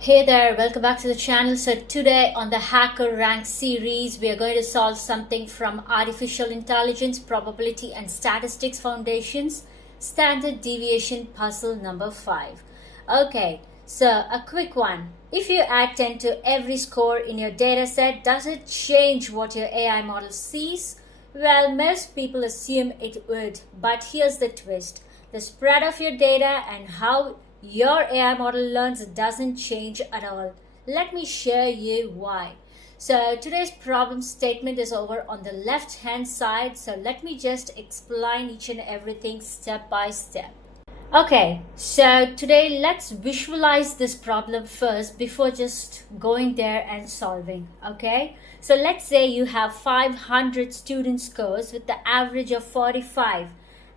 Hey there, welcome back to the channel. So today on the HackerRank series, we are going to solve something from Artificial Intelligence, Probability and Statistics Foundations, Standard Deviation Puzzle number 5. Okay, so a quick one. If you add 10 to every score in your data set, does it change what your AI model sees? Well, most people assume it would, but here's the twist. The spread of your data and how your AI model learns doesn't change at all. Let me share you why. So today's problem statement is over on the left hand side. So let me just explain each and everything step by step. Okay, so today let's visualize this problem first before just going there and solving. Okay, so let's say you have 500 student scores with the average of 45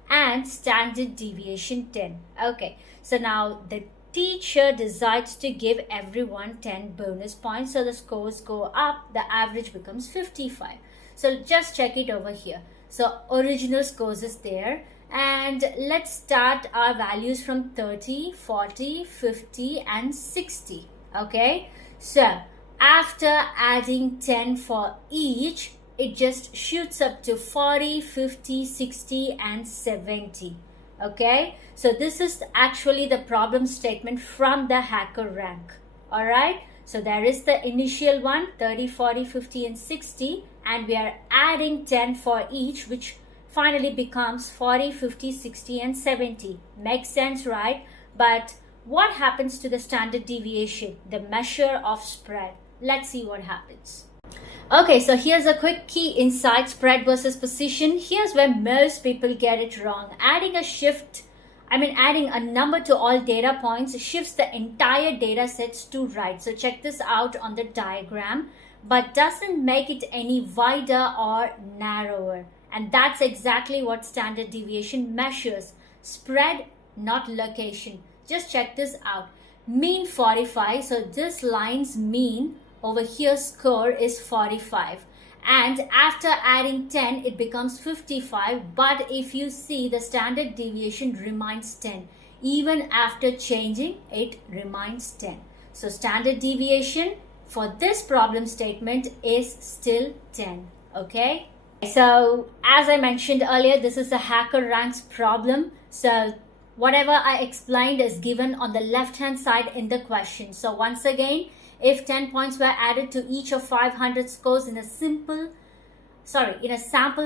and standard deviation 10. Okay, so now the teacher decides to give everyone 10 bonus points, so the scores go up, the average becomes 55. So just check it over here. So original scores is there, and let's start our values from 30, 40, 50 and 60. Okay, so after adding 10 for each, it just shoots up to 40, 50, 60 and 70. Okay, so this is actually the problem statement from the HackerRank. All right, so there is the initial one, 30, 40, 50 and 60, and we are adding 10 for each, which finally becomes 40, 50, 60 and 70. Makes sense, right? But what happens to the standard deviation, the measure of spread? Let's see what happens. Okay, so here's a quick key insight: spread versus position. Here's where most people get it wrong. Adding a number to all data points shifts the entire data sets to right. So check this out on the diagram, but doesn't make it any wider or narrower. And that's exactly what standard deviation measures. Spread, not location. Just check this out. Mean 45, so this line's mean over here score is 45, and after adding 10 it becomes 55, but if you see, the standard deviation remains 10. Even after changing, it remains 10. So standard deviation for this problem statement is still 10. Okay, so as I mentioned earlier, this is a HackerRank's problem. So whatever I explained is given on the left hand side in the question. So once again, if 10 points were added to each of 500 scores in a sample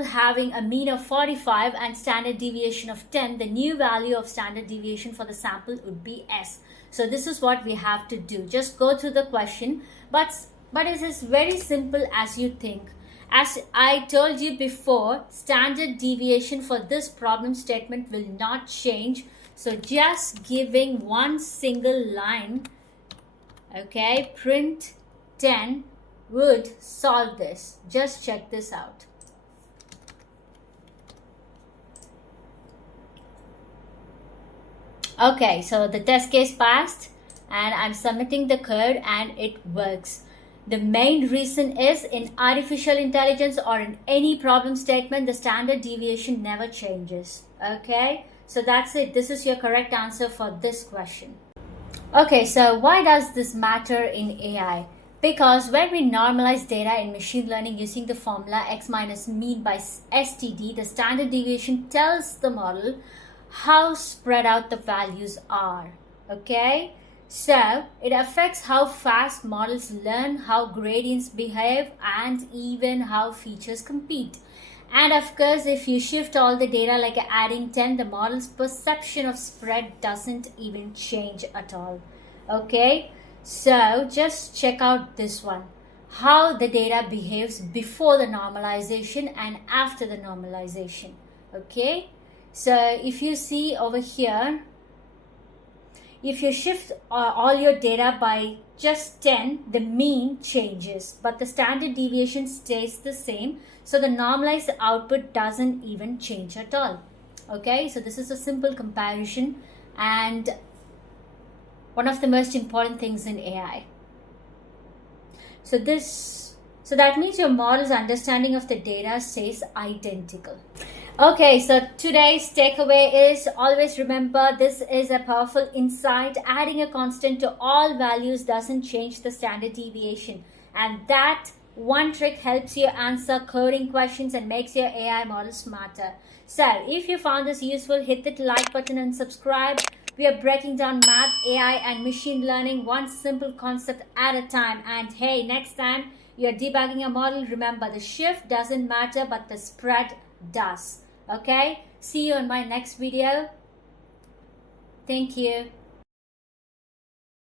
having a mean of 45 and standard deviation of 10, the new value of standard deviation for the sample would be S. So this is what we have to do. Just go through the question, but it is very simple as you think. As I told you before, standard deviation for this problem statement will not change. So just giving one single line, okay, print 10 would solve this. Just check this out. Okay, so the test case passed and I'm submitting the code and it works. The main reason is, in artificial intelligence or in any problem statement, the standard deviation never changes. Okay, so that's it. This is your correct answer for this question. Okay, so why does this matter in AI? Because when we normalize data in machine learning using the formula x minus mean by STD, the standard deviation tells the model how spread out the values are. Okay, so it affects how fast models learn, how gradients behave, and even how features compete. And of course, if you shift all the data like adding 10, the model's perception of spread doesn't even change at all. Okay, so just check out this one. How the data behaves before the normalization and after the normalization. Okay, so if you see over here, if you shift all your data by just 10, the mean changes, but the standard deviation stays the same. So the normalized output doesn't even change at all. Okay, so this is a simple comparison and one of the most important things in AI. So that means your model's understanding of the data stays identical. Okay, so today's takeaway is always remember this is a powerful insight. Adding a constant to all values doesn't change the standard deviation. And that one trick helps you answer coding questions and makes your AI model smarter. So, if you found this useful, hit that like button and subscribe. We are breaking down math, AI, and machine learning one simple concept at a time. And hey, next time you're debugging a model, remember the shift doesn't matter, but the spread does. Okay, see you in my next video. Thank you.